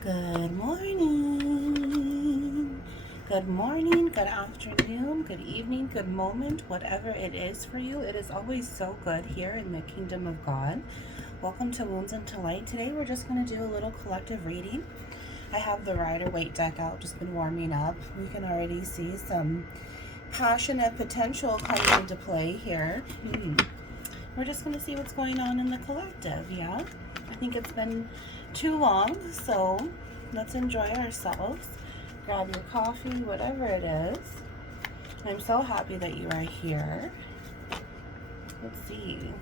Good morning. Good morning, good afternoon, good evening, good moment, whatever it is for you. It is always so good here in the kingdom of God. Welcome to Wounds into Light. Today we're just going to do a little collective reading. I have the Rider-Waite deck out, just been warming up. We can already see some passionate potential coming into play here. We're just going to see what's going on in the collective, yeah? I think it's been too long, so let's enjoy ourselves. Grab your coffee, whatever it is. I'm so happy that you are here. Let's see.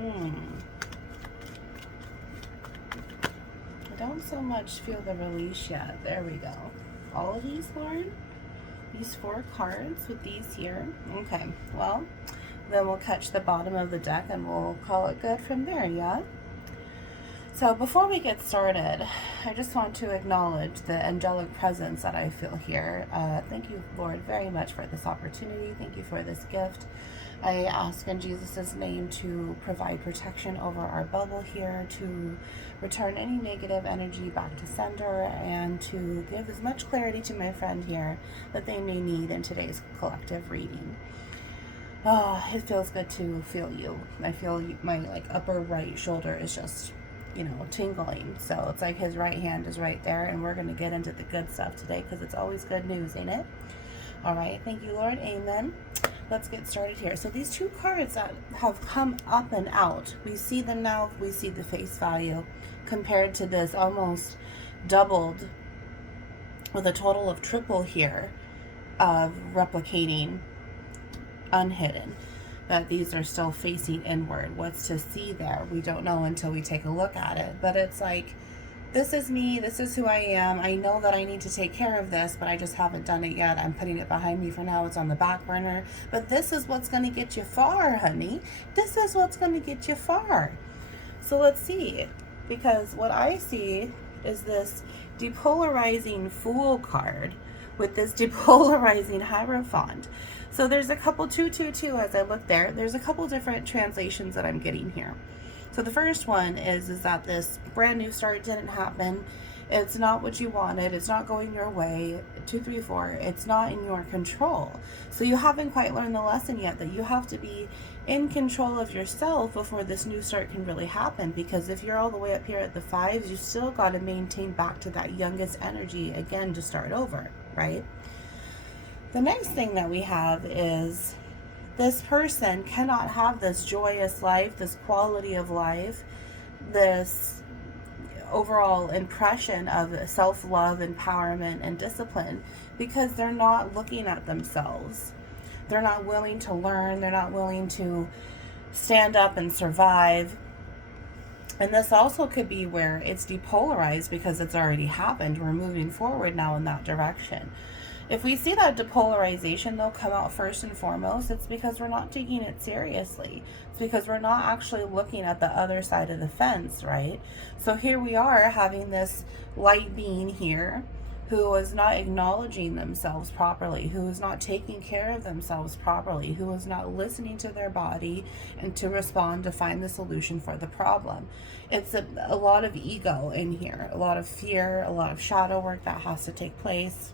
I don't so much feel the release yet. There we go. All of these, Lauren? These 4 cards with these here? Okay, well, then we'll catch the bottom of the deck and we'll call it good from there, yeah? So before we get started, I just want to acknowledge the angelic presence that I feel here. Thank you, Lord, very much for this opportunity. Thank you for this gift. I ask in Jesus' name to provide protection over our bubble here, to return any negative energy back to sender, and to give as much clarity to my friend here that they may need in today's collective reading. Oh, it feels good to feel you. I feel my upper right shoulder is just tingling. So it's like his right hand is right there, and we're going to get into the good stuff today because it's always good news, ain't it? All right. Thank you, Lord. Amen. Let's get started here. So these 2 cards that have come up and out, we see them now. We see the face value compared to this almost doubled with a total of triple here of replicating unhidden. That these are still facing inward. What's to see there? We don't know until we take a look at it. But it's like, this is me. This is who I am. I know that I need to take care of this, but I just haven't done it yet. I'm putting it behind me for now. It's on the back burner. But this is what's going to get you far, honey. This is what's going to get you far. So let's see. Because what I see is this depolarizing Fool card with this depolarizing Hierophant. So there's a couple 222 as I look there. There's a couple different translations that I'm getting here. So the first one is that this brand new start didn't happen. It's not what you wanted. It's not going your way. 2, 3, 4. It's not in your control. So you haven't quite learned the lesson yet that you have to be in control of yourself before this new start can really happen. Because if you're all the way up here at the 5s, you still got to maintain back to that youngest energy again to start over, right? The next thing that we have is this person cannot have this joyous life, this quality of life, this overall impression of self-love, empowerment, and discipline because they're not looking at themselves. They're not willing to learn. They're not willing to stand up and survive. And this also could be where it's depolarized because it's already happened. We're moving forward now in that direction. If we see that depolarization, though, come out first and foremost, it's because we're not taking it seriously. It's because we're not actually looking at the other side of the fence, right? So here we are having this light being here who is not acknowledging themselves properly, who is not taking care of themselves properly, who is not listening to their body and to respond to find the solution for the problem. It's a lot of ego in here, a lot of fear, a lot of shadow work that has to take place.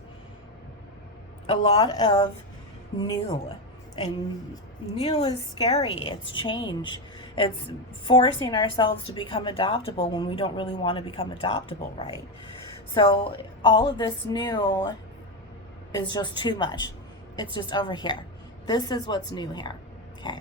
A lot of new, and new is scary. It's change. It's forcing ourselves to become adaptable when we don't really want to become adaptable, right? So all of this new is just too much. It's just over here. This is what's new here. Okay.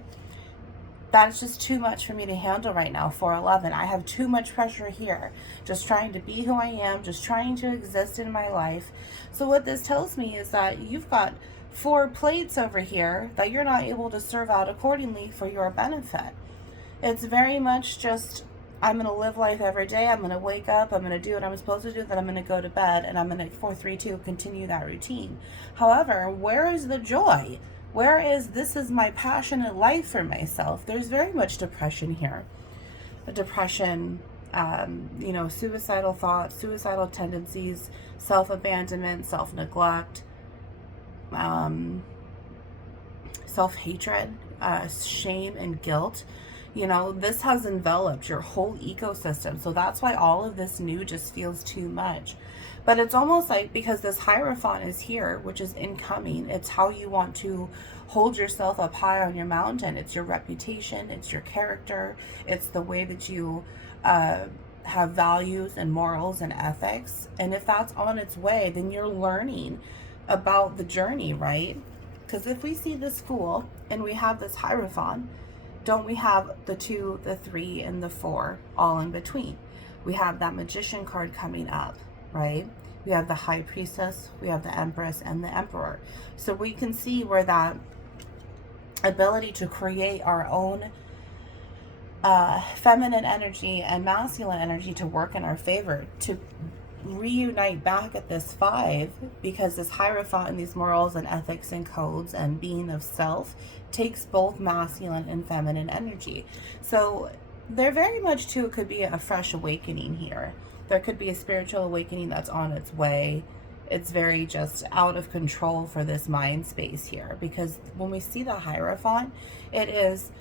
That's just too much for me to handle right now, 411. I have too much pressure here. Just trying to be who I am, just trying to exist in my life. So what this tells me is that you've got 4 plates over here that you're not able to serve out accordingly for your benefit. It's very much just, I'm going to live life every day. I'm going to wake up. I'm going to do what I'm supposed to do. Then I'm going to go to bed, and I'm going to 4, 3, 2 continue that routine. However, where is the joy? Where is, this is my passionate life for myself? There's very much depression here. A depression, suicidal thoughts, suicidal tendencies, self-abandonment, self-neglect, self-hatred, shame and guilt. You know, this has enveloped your whole ecosystem. So that's why all of this new just feels too much. But it's almost like, because this Hierophant is here, which is incoming, it's how you want to hold yourself up high on your mountain. It's your reputation, it's your character, it's the way that you have values and morals and ethics. And if that's on its way, then you're learning about the journey, right? Because if we see this Fool and we have this Hierophant, don't we have the 2, the 3, and the 4 all in between? We have that Magician card coming up, right? We have the High Priestess, we have the Empress, and the Emperor. So we can see where that ability to create our own feminine energy and masculine energy to work in our favor, to reunite back at this 5, because this Hierophant and these morals and ethics and codes and being of self takes both masculine and feminine energy. So there very much too could be a fresh awakening here. There could be a spiritual awakening that's on its way. It's very just out of control for this mind space here, because when we see the Hierophant, it is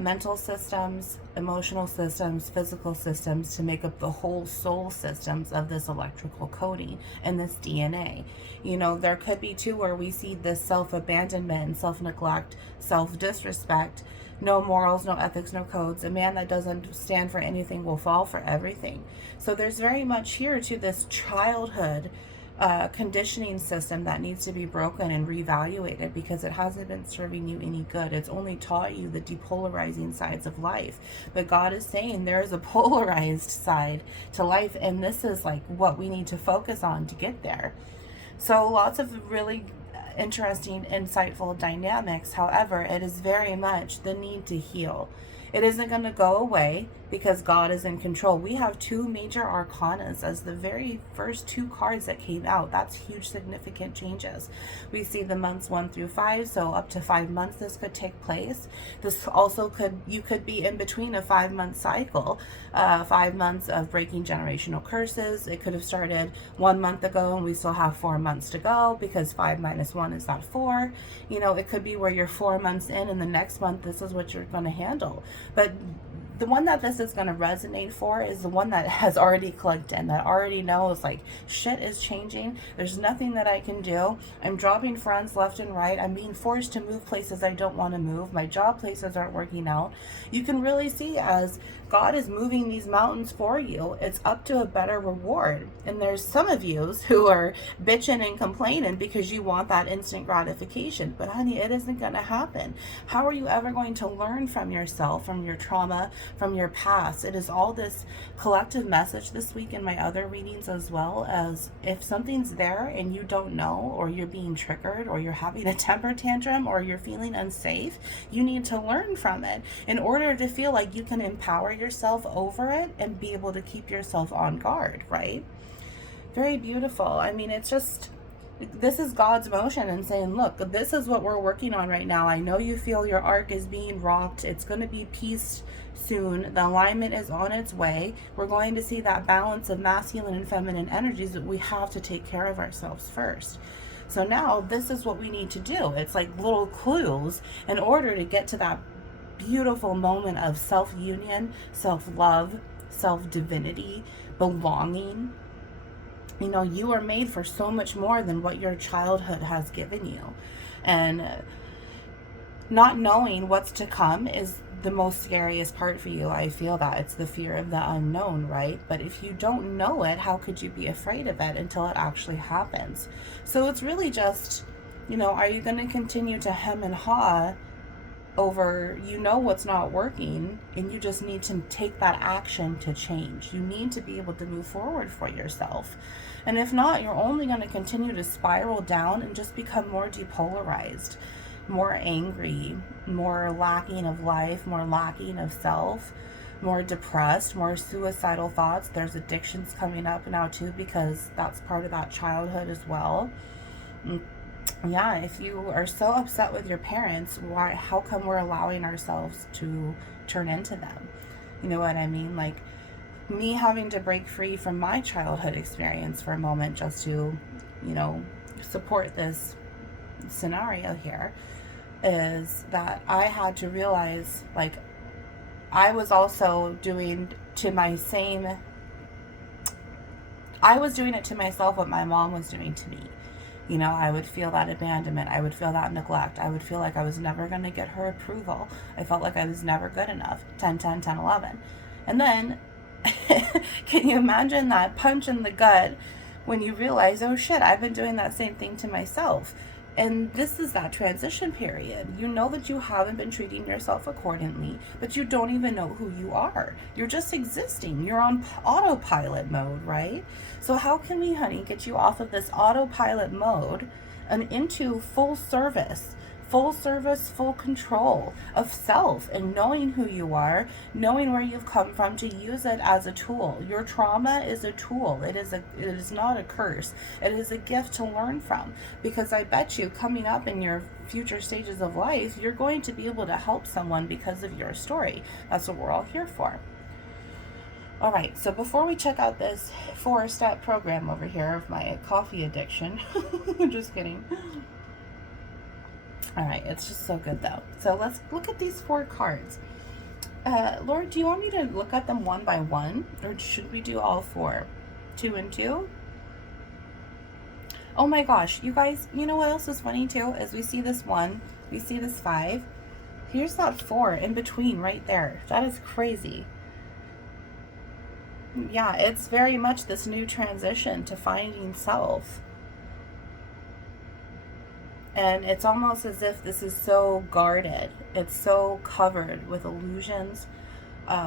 mental systems, emotional systems, physical systems to make up the whole soul systems of this electrical coding and this DNA. You know, there could be too where we see this self-abandonment, self-neglect, self-disrespect, no morals, no ethics, no codes. A man that doesn't stand for anything will fall for everything. So there's very much here to this childhood conditioning system that needs to be broken and reevaluated, because it hasn't been serving you any good. It's only taught you the depolarizing sides of life. But God is saying there is a polarized side to life, and this is like what we need to focus on to get there. So lots of really interesting, insightful dynamics. However, it is very much the need to heal. It isn't going to go away because God is in control. We have 2 major arcanas as the very first 2 cards that came out. That's huge, significant changes. We see the months 1 through 5, so up to 5 months this could take place. This also you could be in between a 5-month cycle, 5 months of breaking generational curses. It could have started 1 month ago and we still have 4 months to go, because 5 minus 1 is that 4. You know, it could be where you're 4 months in and the next month this is what you're going to handle. But the one that this is going to resonate for is the one that has already clicked in, that already knows, like, shit is changing. There's nothing that I can do. I'm dropping friends left and right. I'm being forced to move places I don't want to move. My job places aren't working out. You can really see as God is moving these mountains for you, it's up to a better reward. And there's some of you who are bitching and complaining because you want that instant gratification. But honey, it isn't going to happen. How are you ever going to learn from yourself, from your trauma, from your past? It is all this collective message this week in my other readings, as well as if something's there and you don't know, or you're being triggered, or you're having a temper tantrum, or you're feeling unsafe, you need to learn from it in order to feel like you can empower yourself over it and be able to keep yourself on guard, right? Very beautiful. I mean, it's just, this is God's motion and saying, look, this is what we're working on right now. I know you feel your arc is being rocked. It's going to be peace soon. The alignment is on its way. We're going to see that balance of masculine and feminine energies, that we have to take care of ourselves first. So now this is what we need to do. It's like little clues in order to get to that beautiful moment of self-union, self-love, self-divinity, belonging. You know, you are made for so much more than what your childhood has given you. And not knowing what's to come is the most scariest part for you. I feel that it's the fear of the unknown, right? But if you don't know it, how could you be afraid of it until it actually happens? So it's really just, you know, are you going to continue to hem and haw over, you know, what's not working, and you just need to take that action to change. You need to be able to move forward for yourself. And if not, you're only going to continue to spiral down and just become more depolarized, more angry, more lacking of life, more lacking of self, more depressed, more suicidal thoughts. There's addictions coming up now too, because that's part of that childhood as well. Yeah, if you are so upset with your parents, how come we're allowing ourselves to turn into them? You know what I mean? Like, me having to break free from my childhood experience for a moment just to, you know, support this scenario here, is that I had to realize, like, I was also doing to my same, I was doing it to myself what my mom was doing to me. You know, I would feel that abandonment. I would feel that neglect. I would feel like I was never going to get her approval. I felt like I was never good enough. 10, 10, 10, 11. And then, can you imagine that punch in the gut when you realize, oh shit, I've been doing that same thing to myself. And this is that transition period. You know that you haven't been treating yourself accordingly, but you don't even know who you are. You're just existing. You're on autopilot mode, right? So how can we, honey, get you off of this autopilot mode and into full service, full control of self, and knowing who you are, knowing where you've come from, to use it as a tool. Your trauma is a tool. It is not a curse. It is a gift to learn from, because I bet you coming up in your future stages of life, you're going to be able to help someone because of your story. That's what we're all here for. All right, so before we check out this 4-step program over here of my coffee addiction, just kidding. All right, it's just so good though. So let's look at these 4 cards. Lord, do you want me to look at them one by one, or should we do all 4? 2 and 2? Oh my gosh, you guys, you know what else is funny too? Is we see this 1, we see this 5. Here's that 4 in between right there. That is crazy. Yeah, it's very much this new transition to finding self. And it's almost as if this is so guarded. It's so covered with illusions,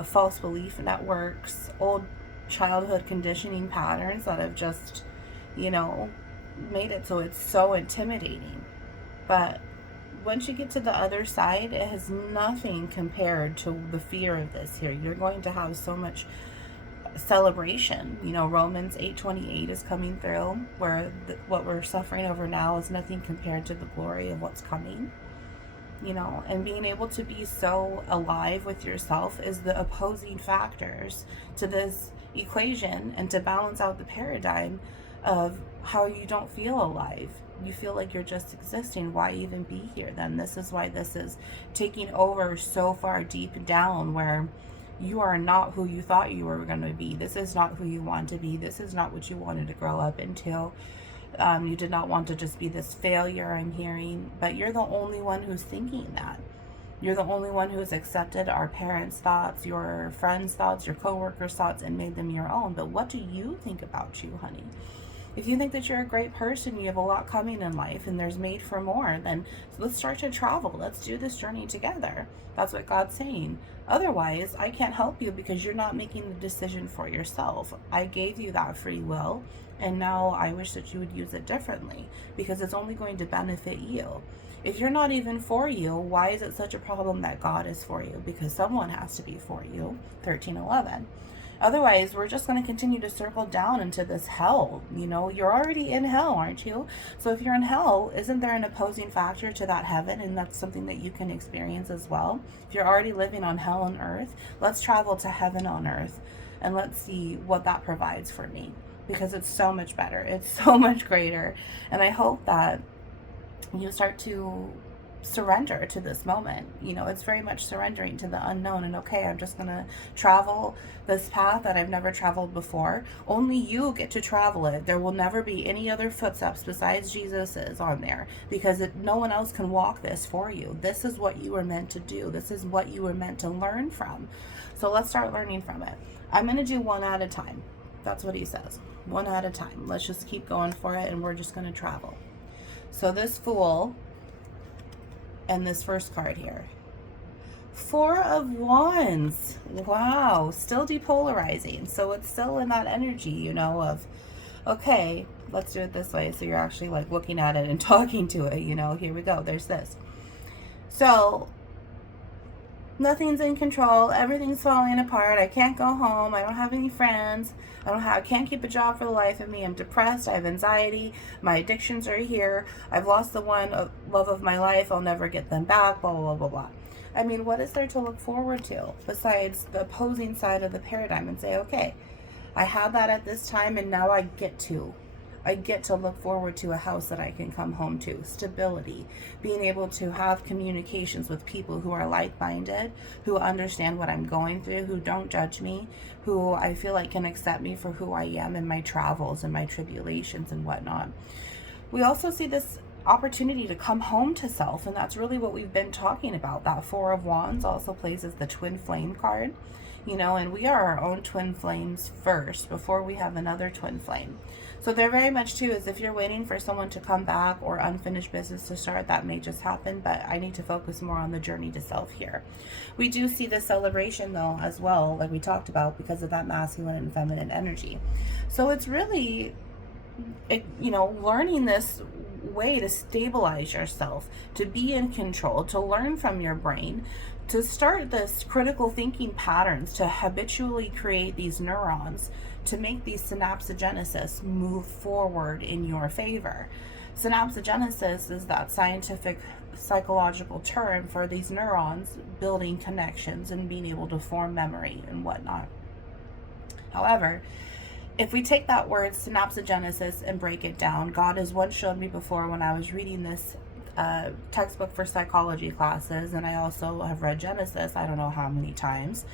false belief networks, old childhood conditioning patterns that have just, you know, made it so it's so intimidating. But once you get to the other side, it has nothing compared to the fear of this here. You're going to have so much celebration. You know, Romans 8:28 is coming through, where what we're suffering over now is nothing compared to the glory of what's coming. You know, and being able to be so alive with yourself is the opposing factors to this equation, and to balance out the paradigm of how you don't feel alive. You feel like you're just existing. Why even be here then? This is why this is taking over so far deep down, where you are not who you thought you were going to be. This is not who you want to be. This is not what you wanted to grow up into. You did not want to just be this failure, I'm hearing, but you're the only one who's thinking that. You're the only one who's accepted our parents' thoughts, your friends' thoughts, your coworkers' thoughts, and made them your own. But what do you think about you, honey? If you think that you're a great person, you have a lot coming in life, and there's made for more, then let's start to travel. Let's do this journey together. That's what God's saying. Otherwise, I can't help you because you're not making the decision for yourself. I gave you that free will, and now I wish that you would use it differently, because it's only going to benefit you. If you're not even for you, why is it such a problem that God is for you? Because someone has to be for you. 13:11. Otherwise, we're just going to continue to circle down into this hell. You know, you're already in hell, aren't you? So if you're in hell, isn't there an opposing factor to that heaven? And that's something that you can experience as well. If you're already living on hell on earth, let's travel to heaven on earth, and let's see what that provides for me, because it's so much better. It's so much greater. And I hope that you start to surrender to this moment. You know, it's very much surrendering to the unknown, and okay, I'm just gonna travel this path that I've never traveled before. Only you get to travel it. There will never be any other footsteps besides Jesus's on there, because no one else can walk this for you. This is what you were meant to do. This is what you were meant to learn from. So let's start learning from it. I'm gonna do one at a time. That's what he says. One at a time. Let's just keep going for it, and we're just gonna travel. So this Fool, and this first card here, 4 of Wands. Wow, still depolarizing. So it's still in that energy, you know, of, okay, let's do it this way. So you're actually like looking at it and talking to it, you know, here we go. There's this. So nothing's in control. Everything's falling apart. I can't go home. I don't have any friends. I can't keep a job for the life of me. I'm depressed. I have anxiety. My addictions are here. I've lost the one love of my life. I'll never get them back. Blah, blah, blah, blah, blah. I mean, what is there to look forward to besides the opposing side of the paradigm, and say, okay, I had that at this time, and now I get to I get to look forward to a house that I can come home to, stability, being able to have communications with people who are like-minded, who understand what I'm going through, who don't judge me, who I feel like can accept me for who I am in my travels and my tribulations and whatnot. We also see this opportunity to come home to self, and that's really what we've been talking about. That Four of Wands also plays as the twin flame card, you know, and we are our own twin flames first before we have another twin flame. So there very much too is if you're waiting for someone to come back or unfinished business to start, that may just happen, but I need to focus more on the journey to self here. We do see the celebration though as well, like we talked about, because of that masculine and feminine energy. So it's really, you know, learning this way to stabilize yourself, to be in control, to learn from your brain, to start this critical thinking patterns, to habitually create these neurons, to make these synaptogenesis move forward in your favor. Synaptogenesis is that scientific psychological term for these neurons building connections and being able to form memory and whatnot. However, if we take that word synaptogenesis and break it down, God has once showed me before when I was reading this textbook for psychology classes, and I also have read Genesis I don't know how many times,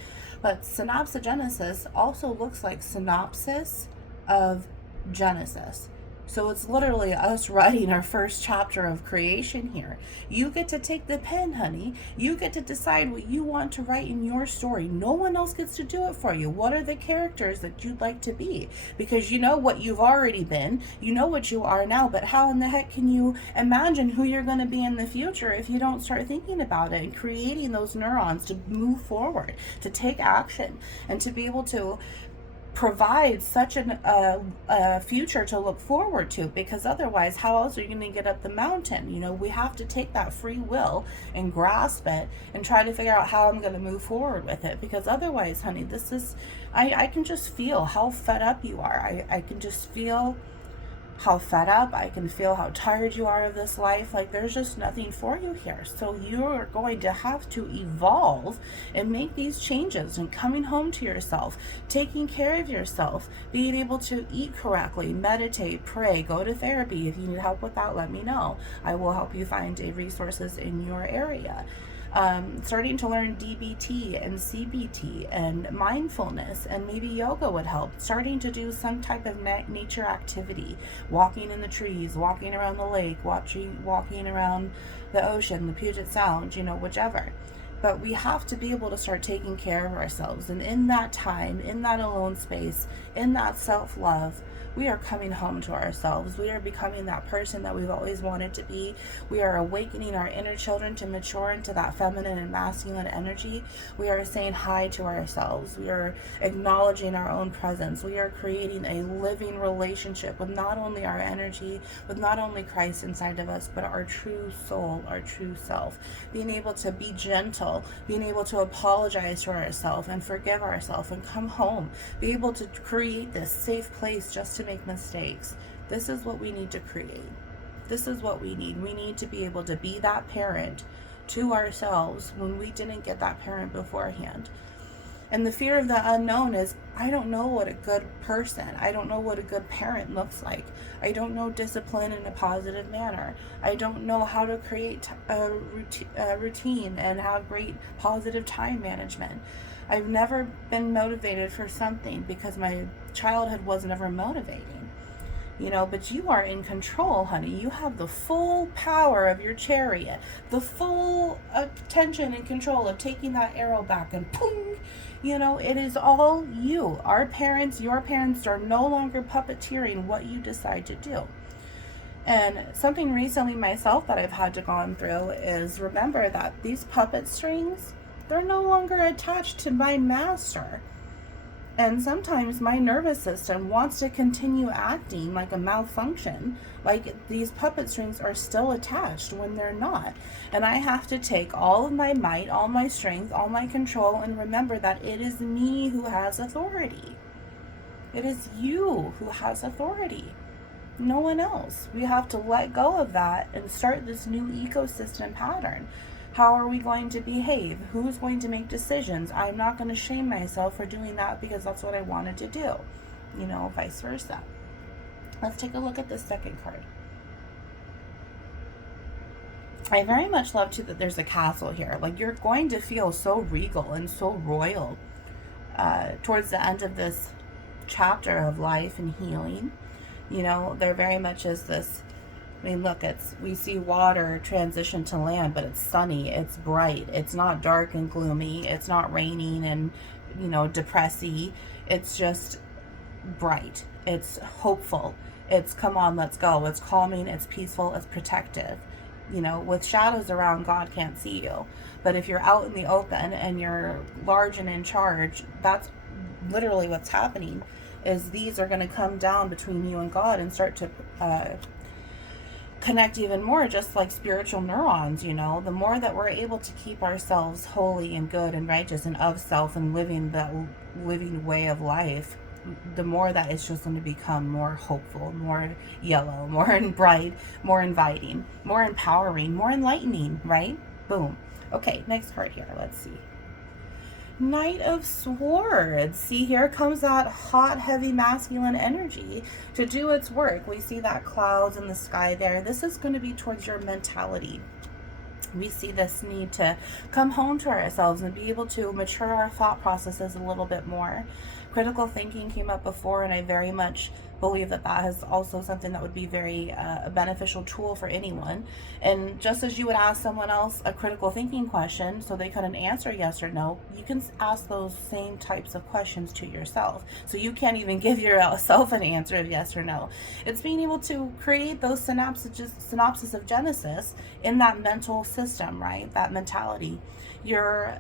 but synaptogenesis also looks like synopsis of Genesis. So it's literally us writing our first chapter of creation here. You get to take the pen, honey. You get to decide what you want to write in your story. No one else gets to do it for you. What are the characters that you'd like to be? Because you know what you've already been. You know what you are now, but how in the heck can you imagine who you're going to be in the future if you don't start thinking about it and creating those neurons to move forward, to take action, and to be able to provide such a future to look forward to? Because otherwise, how else are you going to get up the mountain? You know, we have to take that free will and grasp it and try to figure out how I'm going to move forward with it. Because otherwise, honey, this is, I can just feel how fed up you are. I can just feel how fed up, I can feel how tired you are of this life. Like there's just nothing for you here. So you're going to have to evolve and make these changes, and coming home to yourself, taking care of yourself, being able to eat correctly, meditate, pray, go to therapy. If you need help with that, let me know. I will help you find resources in your area. Starting to learn DBT and CBT and mindfulness, and maybe yoga would help. Starting to do some type of nature activity, walking in the trees, walking around the lake, walking around the ocean, the Puget Sound, you know, whichever. But we have to be able to start taking care of ourselves, and in that time, in that alone space, in that self-love, we are coming home to ourselves. We are becoming that person that we've always wanted to be. We are awakening our inner children to mature into that feminine and masculine energy. We are saying hi to ourselves. We are acknowledging our own presence. We are creating a living relationship with not only our energy, with not only Christ inside of us, but our true soul, our true self. Being able to be gentle, being able to apologize to ourselves and forgive ourselves and come home. Be able to create this safe place just to make mistakes. This is what we need to create. This is what we need. We need to be able to be that parent to ourselves when we didn't get that parent beforehand. And the fear of the unknown is, I don't know what a good person, I don't know what a good parent looks like. I don't know discipline in a positive manner. I don't know how to create a routine and have great positive time management. I've never been motivated for something because my childhood was never motivating. You know, but you are in control, honey. You have the full power of your chariot, the full attention and control of taking that arrow back and boom. You know, it is all you. Our parents, your parents are no longer puppeteering what you decide to do. And something recently myself that I've had to go through is remember that these puppet strings, they're no longer attached to my master. And sometimes my nervous system wants to continue acting like a malfunction, like these puppet strings are still attached when they're not. And I have to take all of my might, all my strength, all my control, and remember that it is me who has authority. It is you who has authority. No one else. We have to let go of that and start this new ecosystem pattern. How are we going to behave? Who's going to make decisions? I'm not going to shame myself for doing that because that's what I wanted to do. You know, vice versa. Let's take a look at this second card. I very much love too that there's a castle here. Like, you're going to feel so regal and so royal towards the end of this chapter of life and healing. You know, there very much is this. I mean, look, we see water transition to land, but it's sunny, it's bright, it's not dark and gloomy, it's not raining and, you know, depressy. It's just bright, it's hopeful, it's come on, let's go, it's calming, it's peaceful, it's protective. You know, with shadows around, God can't see you. But if you're out in the open and you're large and in charge, that's literally what's happening, is these are going to come down between you and God and start to connect even more, just like spiritual neurons. You know, the more that we're able to keep ourselves holy and good and righteous and of self and living that living way of life, the more that it's just going to become more hopeful, more yellow, more bright, more inviting, more empowering, more enlightening, right? Boom. Okay, next card here. Let's see. Knight of Swords. See, here comes that hot, heavy, masculine energy to do its work. We see that clouds in the sky there. This is going to be towards your mentality. We see this need to come home to ourselves and be able to mature our thought processes a little bit more. Critical thinking came up before, and I very much believe that that is also something that would be very a beneficial tool for anyone. And just as you would ask someone else a critical thinking question so they couldn't answer yes or no, you can ask those same types of questions to yourself. So you can't even give yourself an answer of yes or no. It's being able to create those synopsis of Genesis in that mental system, right? That mentality. Your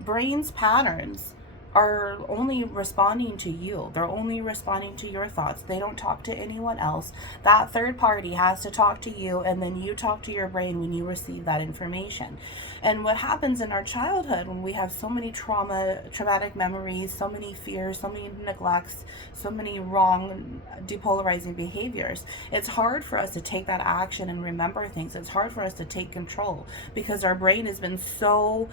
brain's patterns are only responding to you. They're only responding to your thoughts. They don't talk to anyone else. That third party has to talk to you, and then you talk to your brain when you receive that information. And what happens in our childhood when we have so many traumatic memories, so many fears, so many neglects, so many wrong depolarizing behaviors, it's hard for us to take that action and remember things. It's hard for us to take control because our brain has been so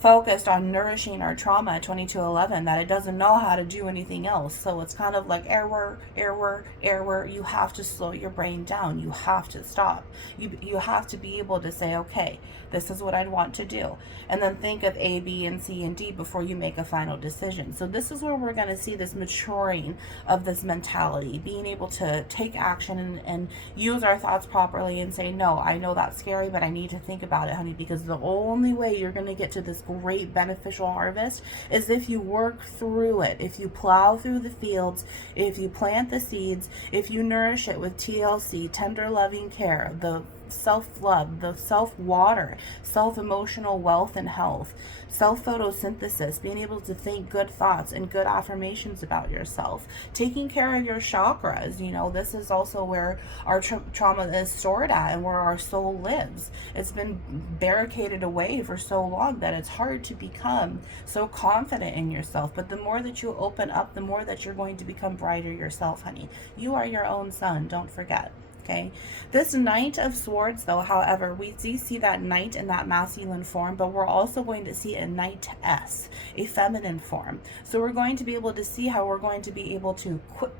focused on nourishing our trauma at 2211 that it doesn't know how to do anything else. So it's kind of like error. You have to slow your brain down. You have to stop. You have to be able to say, okay, this is what I'd want to do, and then think of A, B, and C, and D before you make a final decision. So this is where we're going to see this maturing of this mentality, being able to take action and use our thoughts properly and say, no, I know that's scary, but I need to think about it, honey, because the only way you're going to get to this great beneficial harvest is if you work through it, if you plow through the fields, if you plant the seeds, if you nourish it with TLC, tender loving care, the self-love, the self-water, self-emotional wealth and health, self-photosynthesis, being able to think good thoughts and good affirmations about yourself, taking care of your chakras. You know, this is also where our trauma is stored at and where our soul lives. It's been barricaded away for so long that it's hard to become so confident in yourself. But the more that you open up, the more that you're going to become brighter yourself, honey. You are your own sun, don't forget. Okay, this Knight of Swords, though, however, we do see that knight in that masculine form, but we're also going to see a knightess, a feminine form. So we're going to be able to see how we're going to be able to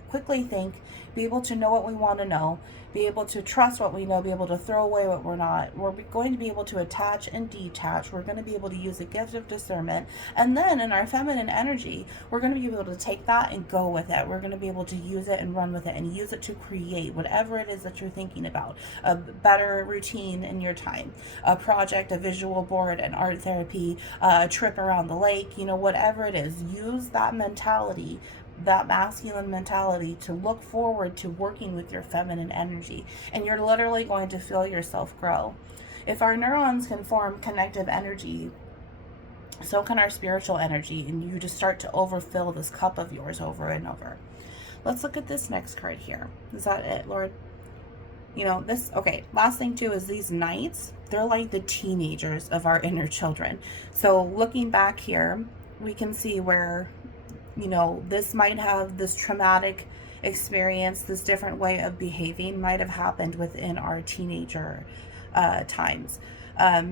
quickly think, be able to know what we want to know, be able to trust what we know, be able to throw away what we're not. We're going to be able to attach and detach. We're going to be able to use a gift of discernment. And then in our feminine energy, we're going to be able to take that and go with it. We're going to be able to use it and run with it and use it to create whatever it is that you're thinking about. A better routine in your time, a project, a visual board, an art therapy, a trip around the lake, you know, whatever it is. Use that mentality, that masculine mentality, to look forward to working with your feminine energy, and you're literally going to feel yourself grow. If our neurons can form connective energy, so can our spiritual energy, and you just start to overfill this cup of yours over and over. Let's look at this next card here. Is that it, Lord? You know, this, okay, last thing too is these knights, they're like the teenagers of our inner children. So looking back here, we can see where, you know, this might have this traumatic experience, this different way of behaving might have happened within our teenager times.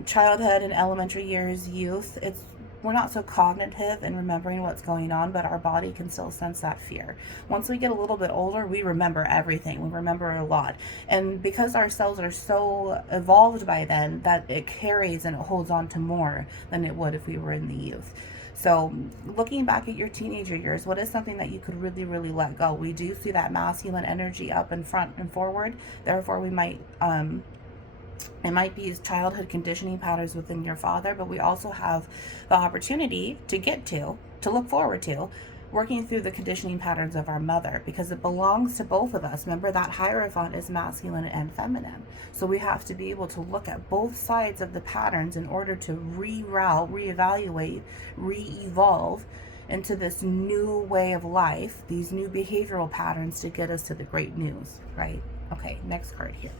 Childhood and elementary years, youth, it's we're not so cognitive in remembering what's going on, but our body can still sense that fear. Once we get a little bit older, we remember everything. We remember a lot. And because our cells are so evolved by then, that it carries and it holds on to more than it would if we were in the youth. So looking back at your teenager years, what is something that you could really, really let go? We do see that masculine energy up in front and forward. Therefore, we might, it might be childhood conditioning patterns within your father, but we also have the opportunity to look forward to, working through the conditioning patterns of our mother, because it belongs to both of us. Remember, that hierophant is masculine and feminine. So we have to be able to look at both sides of the patterns in order to reroute, reevaluate, re-evolve into this new way of life, these new behavioral patterns to get us to the great news, right? Okay, next card here.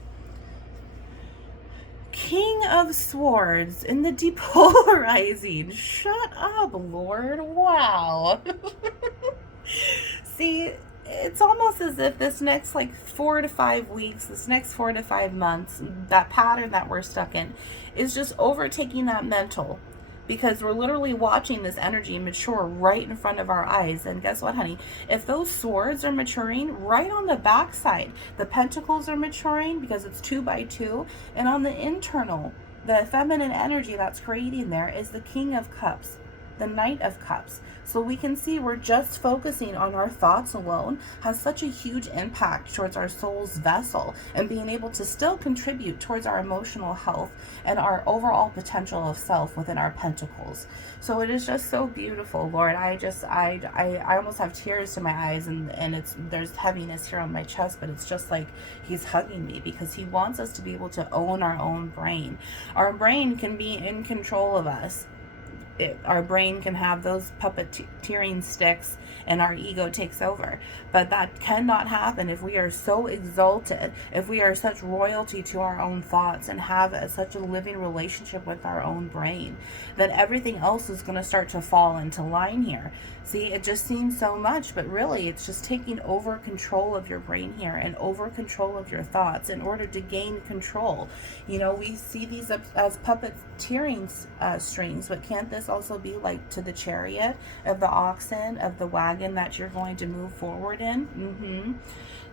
King of Swords in the depolarizing. Shut up, Lord. Wow. See, it's almost as if this next 4 to 5 weeks, this next 4 to 5 months, that pattern that we're stuck in is just overtaking that mental. Because we're literally watching this energy mature right in front of our eyes. And guess what, honey? If those swords are maturing right on the backside, the pentacles are maturing because it's 2 by 2. And on the internal, the feminine energy that's creating there is the King of Cups, the Knight of Cups. So we can see we're just focusing on our thoughts alone has such a huge impact towards our soul's vessel and being able to still contribute towards our emotional health and our overall potential of self within our pentacles. So it is just so beautiful, Lord. I almost have tears to my eyes, and there's heaviness here on my chest, but it's just like he's hugging me because he wants us to be able to own our own brain. Our brain can be in control of us. Our brain can have those puppeteering sticks and our ego takes over. But that cannot happen if we are so exalted, if we are such royalty to our own thoughts and have such a living relationship with our own brain, then everything else is going to start to fall into line here. See, it just seems so much, but really it's just taking over control of your brain here and over control of your thoughts in order to gain control. You know, we see these as puppeteering strings, but can't this also be like to the chariot of the oxen, of the wagon that you're going to move forward in?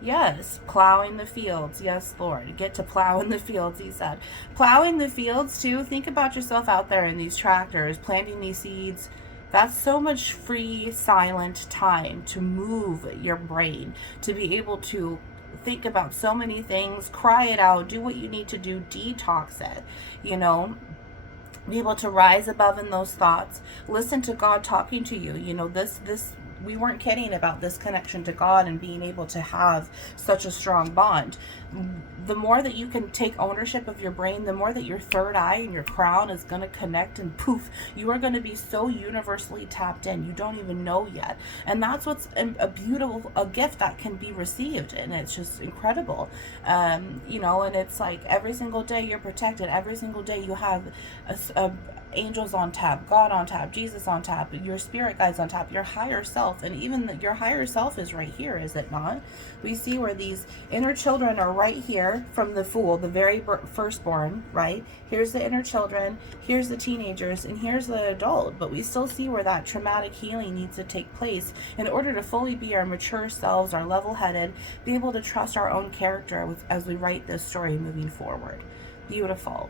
Yes, plowing the fields. Yes, Lord. Get to plowing the fields, he said. Plowing the fields too. Think about yourself out there in these tractors, planting these seeds. That's so much free, silent time to move your brain, to be able to think about so many things, cry it out, do what you need to do, detox it, you know, be able to rise above in those thoughts, listen to God talking to you. You know, we weren't kidding about this connection to God and being able to have such a strong bond. The more that you can take ownership of your brain, the more that your third eye and your crown is going to connect, and poof, you are going to be so universally tapped in. You don't even know yet. And that's what's a gift that can be received. And it's just incredible. You know, and it's like every single day you're protected. Every single day you have angels on tap, God on tap, Jesus on tap, your spirit guides on tap, your higher self, and even your higher self is right here, is it not? We see where these inner children are right here from the Fool, the very firstborn, right? Here's the inner children, here's the teenagers, and here's the adult, but we still see where that traumatic healing needs to take place in order to fully be our mature selves, our level-headed, be able to trust our own character as we write this story moving forward. Beautiful.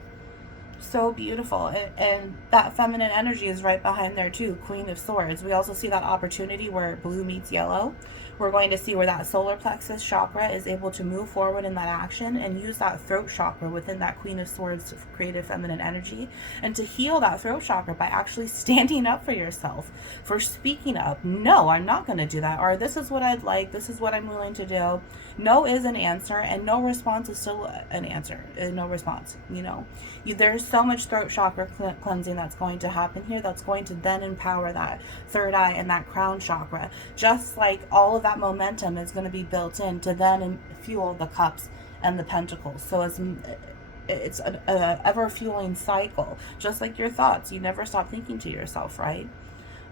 So beautiful. And that feminine energy is right behind there too, Queen of Swords. We also see that opportunity where blue meets yellow. We're going to see where that solar plexus chakra is able to move forward in that action and use that throat chakra within that Queen of Swords creative feminine energy, and to heal that throat chakra by actually standing up for yourself, for speaking up. No, I'm not going to do that. Or this is what I'd like. This is what I'm willing to do. No is an answer, and no response is still an answer. No response, you know. There's so much throat chakra cleansing that's going to happen here that's going to then empower that third eye and that crown chakra. Just like all of that momentum is going to be built in to then fuel the cups and the pentacles. So it's an ever fueling cycle, just like your thoughts. You never stop thinking to yourself, right?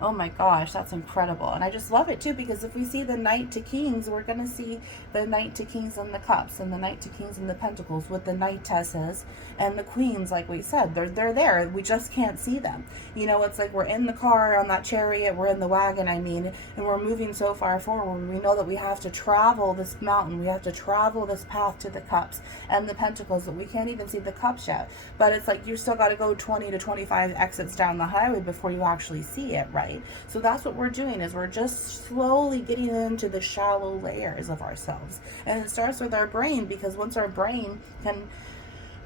Oh my gosh, that's incredible. And I just love it too, because if we see the Knight to Kings, we're going to see the Knight to Kings in the Cups and the Knight to Kings in the Pentacles with the Knightesses and the Queens, like we said. They're there. We just can't see them. You know, it's like we're in the car, on that chariot, we're in the wagon, I mean, and we're moving so far forward. We know that we have to travel this mountain. We have to travel this path to the Cups and the Pentacles, but we can't even see the Cups yet. But it's like you still got to go 20 to 25 exits down the highway before you actually see it, right? So that's what we're doing, is we're just slowly getting into the shallow layers of ourselves. And it starts with our brain, because once our brain can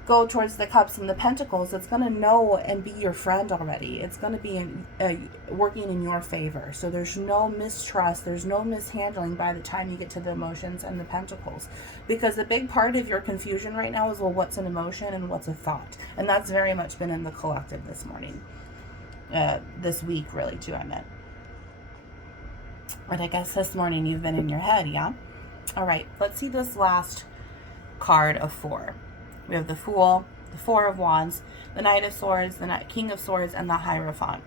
go towards the Cups and the Pentacles, it's going to know and be your friend already. It's going to be working in your favor. So there's no mistrust, there's no mishandling by the time you get to the emotions and the Pentacles. Because a big part of your confusion right now is, well, what's an emotion and what's a thought? And that's very much been in the collective this morning. This week, really, too, I meant. But I guess this morning you've been in your head, yeah? All right, let's see this last card of 4. We have the Fool, the 4 of Wands, the Knight of Swords, the King of Swords, and the Hierophant.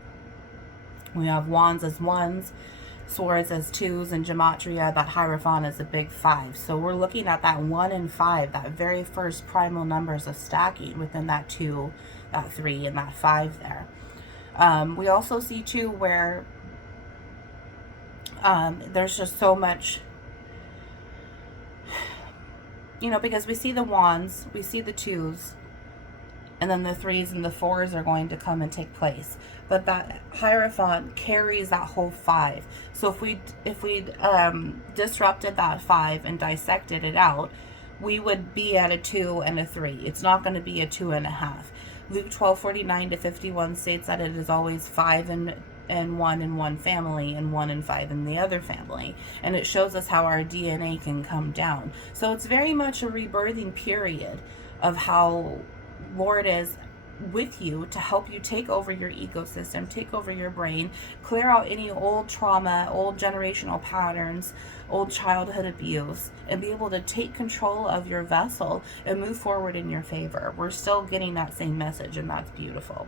We have Wands as 1s, Swords as 2s, and Gematria, that Hierophant is a big 5. So we're looking at that 1 and 5, that very first primal numbers of stacking within that 2, that 3, and that 5 there. We also see too where there's just so much, you know, because we see the Wands, we see the 2s, and then the 3s and the 4s are going to come and take place. But that Hierophant carries that whole 5. So if we disrupted that 5 and dissected it out, we would be at a 2 and a 3. It's not going to be a 2.5. Luke 12:49-51 states that it is always 5 and 1 in one family and 1 and 5 in the other family. And it shows us how our DNA can come down. So it's very much a rebirthing period of how Lord is with you to help you take over your ecosystem, take over your brain, clear out any old trauma, old generational patterns, old childhood abuse, and be able to take control of your vessel and move forward in your favor. We're still getting that same message, and that's beautiful.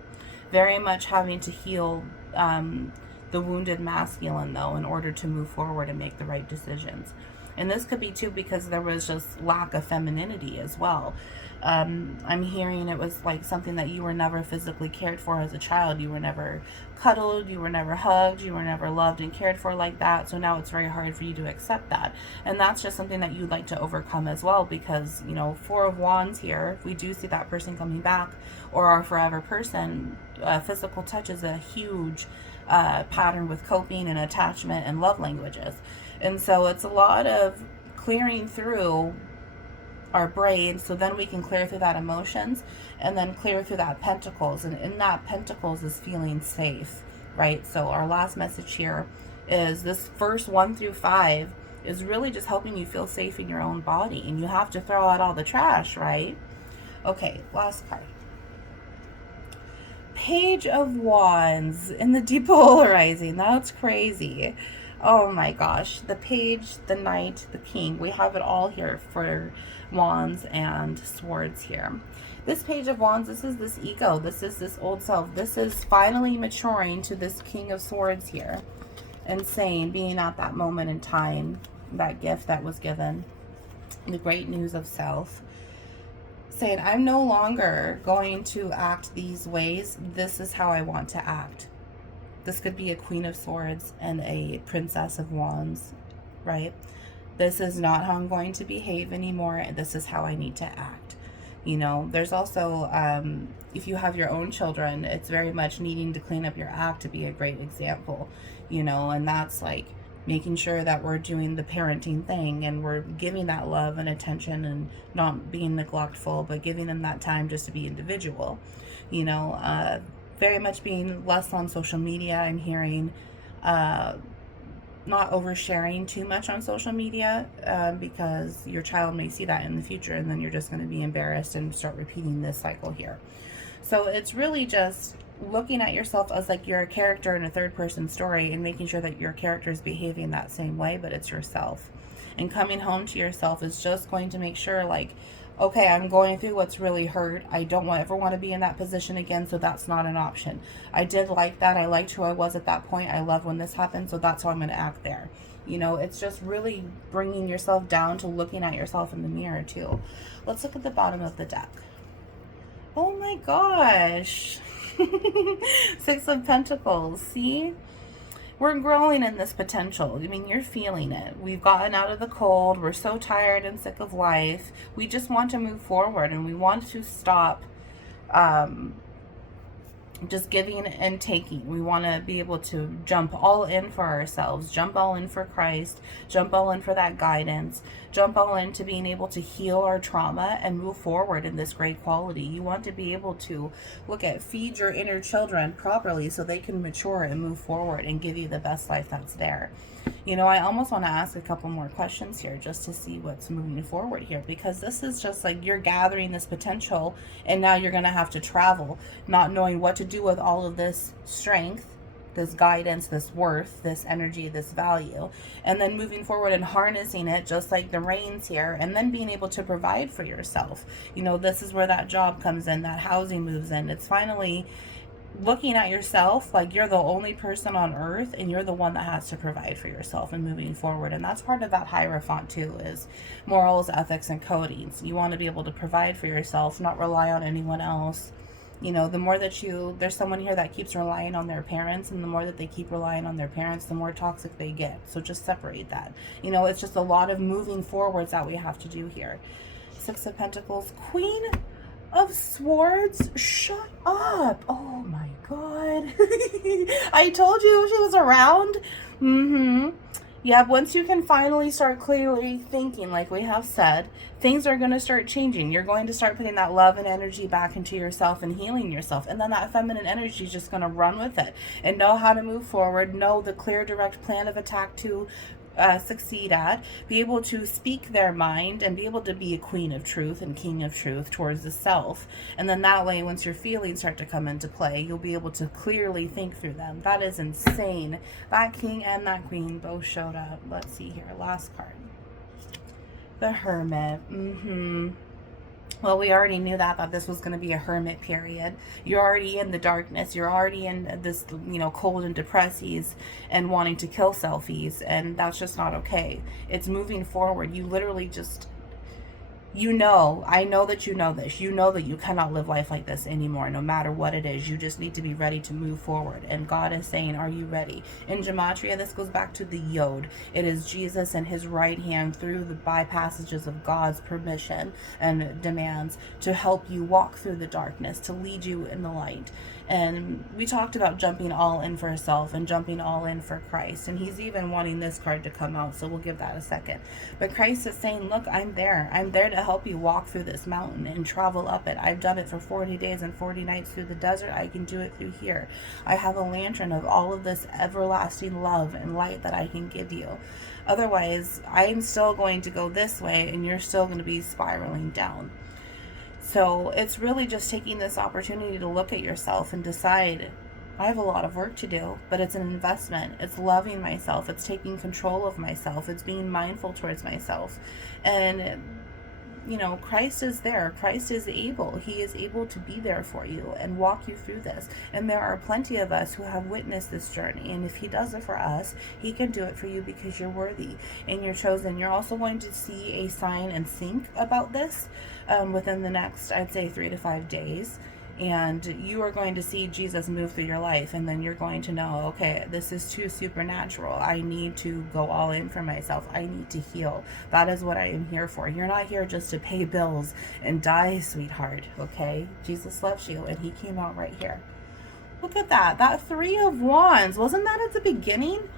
Very much having to heal the wounded masculine, though, in order to move forward and make the right decisions. And this could be too because there was just lack of femininity as well. I'm hearing it was like something that you were never physically cared for as a child. You were never cuddled, you were never hugged, you were never loved and cared for like that. So now it's very hard for you to accept that. And that's just something that you'd like to overcome as well, because, you know, 4 of Wands here, if we do see that person coming back or our forever person, physical touch is a huge pattern with coping and attachment and love languages. And so it's a lot of clearing through our brain, so then we can clear through that emotions and then clear through that Pentacles. And in that Pentacles is feeling safe, right? So our last message here is this first 1 through 5 is really just helping you feel safe in your own body, and you have to throw out all the trash, right? Okay, last card. Page of Wands in the depolarizing. That's crazy. Oh my gosh. The Page, the Knight, the King. We have it all here for Wands and Swords here. This Page of Wands, this is this ego. This is this old self. This is finally maturing to this King of Swords here. And saying, being at that moment in time, that gift that was given, the great news of self. Saying, I'm no longer going to act these ways. This is how I want to act. This could be a Queen of Swords and a Princess of Wands, right? This is not how I'm going to behave anymore. This is how I need to act. You know, there's also, if you have your own children, it's very much needing to clean up your act to be a great example, you know, and that's like making sure that we're doing the parenting thing and we're giving that love and attention and not being neglectful, but giving them that time just to be individual, you know, very much being less on social media. I'm hearing not oversharing too much on social media because your child may see that in the future and then you're just going to be embarrassed and start repeating this cycle here. So it's really just looking at yourself as like you're a character in a third person story and making sure that your character is behaving that same way, but it's yourself. And coming home to yourself is just going to make sure like, Okay, I'm going through what's really hurt. I don't ever want to be in that position again, so that's not an option. I did like that. I liked who I was at that point. I love when this happened, so that's how I'm going to act there. You know, it's just really bringing yourself down to looking at yourself in the mirror, too. Let's look at the bottom of the deck. Oh my gosh. Six of Pentacles. See? We're growing in this potential. I mean, you're feeling it. We've gotten out of the cold. We're so tired and sick of life. We just want to move forward, and we want to stop just giving and taking. We want to be able to jump all in for ourselves, jump all in for Christ, jump all in for that guidance, jump all into being able to heal our trauma and move forward in this great quality. You want to be able to feed your inner children properly so they can mature and move forward and give you the best life that's there. You know, I almost want to ask a couple more questions here just to see what's moving forward here, because this is just like you're gathering this potential, and now you're going to have to travel, not knowing what to do with all of this strength, this guidance, this worth, this energy, this value, and then moving forward and harnessing it just like the rains here, and then being able to provide for yourself. You know, this is where that job comes in, that housing moves in. It's finally looking at yourself like you're the only person on earth, and you're the one that has to provide for yourself and moving forward. And that's part of that Hierophant too, is morals, ethics, and codings. You want to be able to provide for yourself, not rely on anyone else. You know, the more that there's someone here that keeps relying on their parents, and the more that they keep relying on their parents, the more toxic they get. So just separate that. You know, it's just a lot of moving forwards that we have to do here. Six of Pentacles, Queen of Swords. Shut up. Oh my god. I told you she was around. Yeah, once you can finally start clearly thinking, like we have said, things are going to start changing. You're going to start putting that love and energy back into yourself and healing yourself. And then that feminine energy is just going to run with it and know how to move forward, know the clear, direct plan of attack to succeed at, be able to speak their mind, and be able to be a queen of truth and king of truth towards the self. And then that way, once your feelings start to come into play, you'll be able to clearly think through them. That is insane. That king and that queen both showed up. Let's see here. Last card. The Hermit. Well, we already knew that this was going to be a hermit period. You're already in the darkness. You're already in this, you know, cold and depressies and wanting to kill selfies. And that's just not okay. It's moving forward. You literally just, you know, I know that you know this. You know that you cannot live life like this anymore, no matter what it is. You just need to be ready to move forward. And God is saying, are you ready? In Gematria, this goes back to the Yod. It is Jesus and his right hand through the bypassages of God's permission and demands to help you walk through the darkness, to lead you in the light. And we talked about jumping all in for self and jumping all in for Christ. And he's even wanting this card to come out, so we'll give that a second. But Christ is saying, look, I'm there. I'm there to help you walk through this mountain and travel up it. I've done it for 40 days and 40 nights through the desert. I can do it through here. I have a lantern of all of this everlasting love and light that I can give you. Otherwise, I'm still going to go this way, and you're still going to be spiraling down. So it's really just taking this opportunity to look at yourself and decide, I have a lot of work to do, but it's an investment. It's loving myself. It's taking control of myself. It's being mindful towards myself. And, you know, Christ is there. Christ is able. He is able to be there for you and walk you through this. And there are plenty of us who have witnessed this journey. And if he does it for us, he can do it for you because you're worthy and you're chosen. You're also going to see a sign and sync about this within the next, I'd say, 3 to 5 days. And you are going to see Jesus move through your life, and then you're going to know, okay, this is too supernatural. I need to go all in for myself. I need to heal. That is what I am here for. You're not here just to pay bills and die, sweetheart, okay? Jesus loves you, and he came out right here. Look at that. That Three of Wands. Wasn't that at the beginning?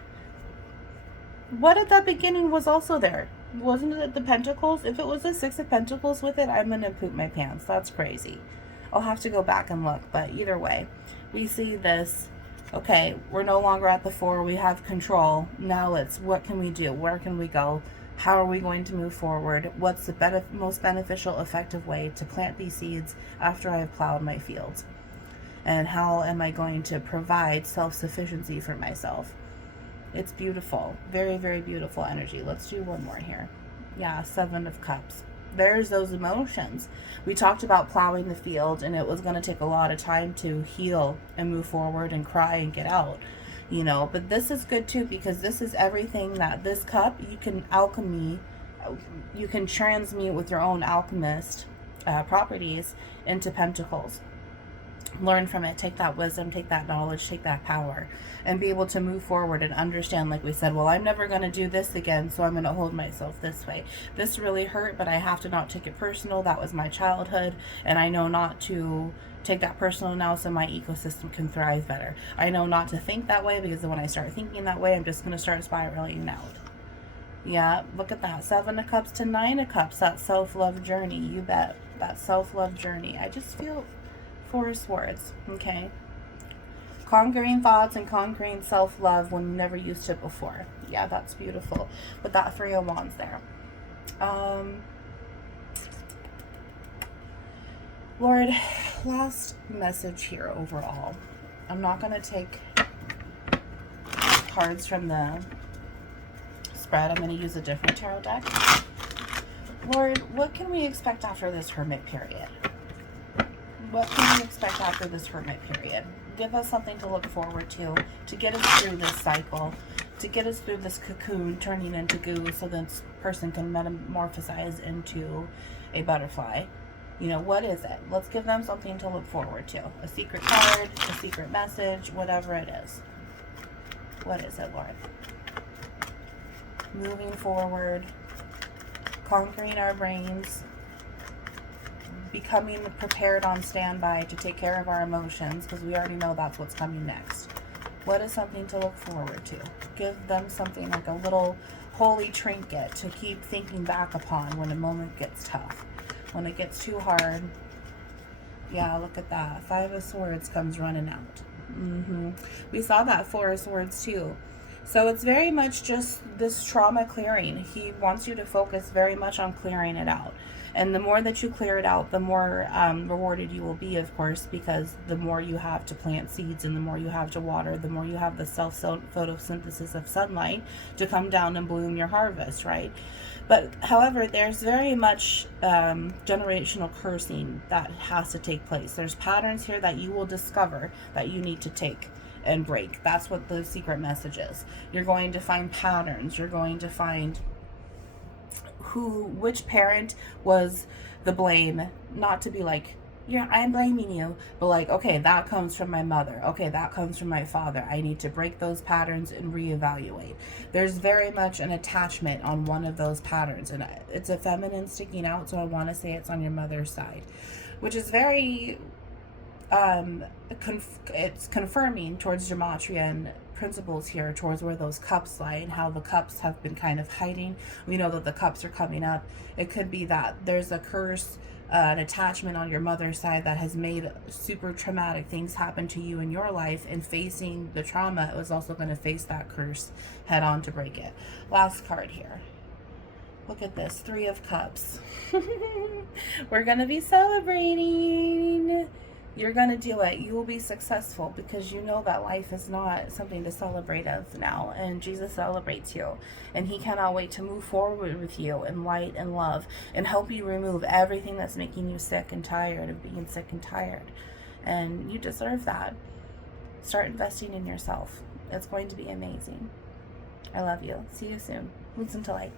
What at that beginning was also there? Wasn't it the Pentacles? If it was the Six of Pentacles with it, I'm going to poop my pants. That's crazy. I'll have to go back and look, but either way, we see this. Okay, we're no longer at the 4. We have control. Now it's, what can we do? Where can we go? How are we going to move forward? What's the most beneficial, effective way to plant these seeds after I have plowed my fields? And how am I going to provide self-sufficiency for myself? It's beautiful. Very, very beautiful energy. Let's do one more here. Yeah, 7 of Cups. There's those emotions. We talked about plowing the field, and it was going to take a lot of time to heal and move forward and cry and get out, you know. But this is good too, because this is everything that this cup, you can alchemy, you can transmute with your own alchemist properties into pentacles. Learn from it, take that wisdom, take that knowledge, take that power, and be able to move forward and understand, like we said, well, I'm never going to do this again, so I'm going to hold myself this way. This really hurt, but I have to not take it personal. That was my childhood, and I know not to take that personal now, so my ecosystem can thrive better. I know not to think that way, because when I start thinking that way, I'm just going to start spiraling out. Yeah, look at that. 7 of Cups to 9 of Cups, that self-love journey. You bet. That self-love journey. I just feel 4 of Swords, okay? Conquering thoughts and conquering self-love when you never used it before. Yeah, that's beautiful. With that 3 of Wands there. Lord, last message here overall. I'm not going to take cards from the spread. I'm going to use a different tarot deck. Lord, what can we expect after this Hermit period? What can we expect after this Hermit period? Give us something to look forward to get us through this cycle, to get us through this cocoon turning into goo, so this person can metamorphosize into a butterfly. You know, what is it? Let's give them something to look forward to. A secret card, a secret message, whatever it is. What is it, Lord? Moving forward, conquering our brains, becoming prepared on standby to take care of our emotions, because we already know that's what's coming next. What is something to look forward to? Give them something like a little holy trinket to keep thinking back upon when a moment gets tough, when it gets too hard. Yeah, look at that. 5 of Swords comes running out. We saw that 4 of Swords too. So it's very much just this trauma clearing. He wants you to focus very much on clearing it out. And the more that you clear it out, the more rewarded you will be, of course, because the more you have to plant seeds and the more you have to water, the more you have the photosynthesis of sunlight to come down and bloom your harvest, right? But however, there's very much generational cursing that has to take place. There's patterns here that you will discover that you need to take and break. That's what the secret message is. You're going to find patterns. You're going to find which parent was the blame, not to be like, yeah, I'm blaming you, but like, okay, that comes from my mother. Okay, that comes from my father. I need to break those patterns and reevaluate. There's very much an attachment on one of those patterns, and it's a feminine sticking out, so I want to say it's on your mother's side, which is very it's confirming towards gematrian principles here, towards where those cups lie and how the cups have been kind of hiding. We know that the cups are coming up. It could be that there's a curse, an attachment on your mother's side that has made super traumatic things happen to you in your life, and facing the trauma is also going to face that curse head on to break it. Last card here. Look at this, 3 of Cups. We're going to be celebrating. You're going to do it. You will be successful, because you know that life is not something to celebrate of now. And Jesus celebrates you. And he cannot wait to move forward with you in light and love and help you remove everything that's making you sick and tired of being sick and tired. And you deserve that. Start investing in yourself. It's going to be amazing. I love you. See you soon. Wounds into light.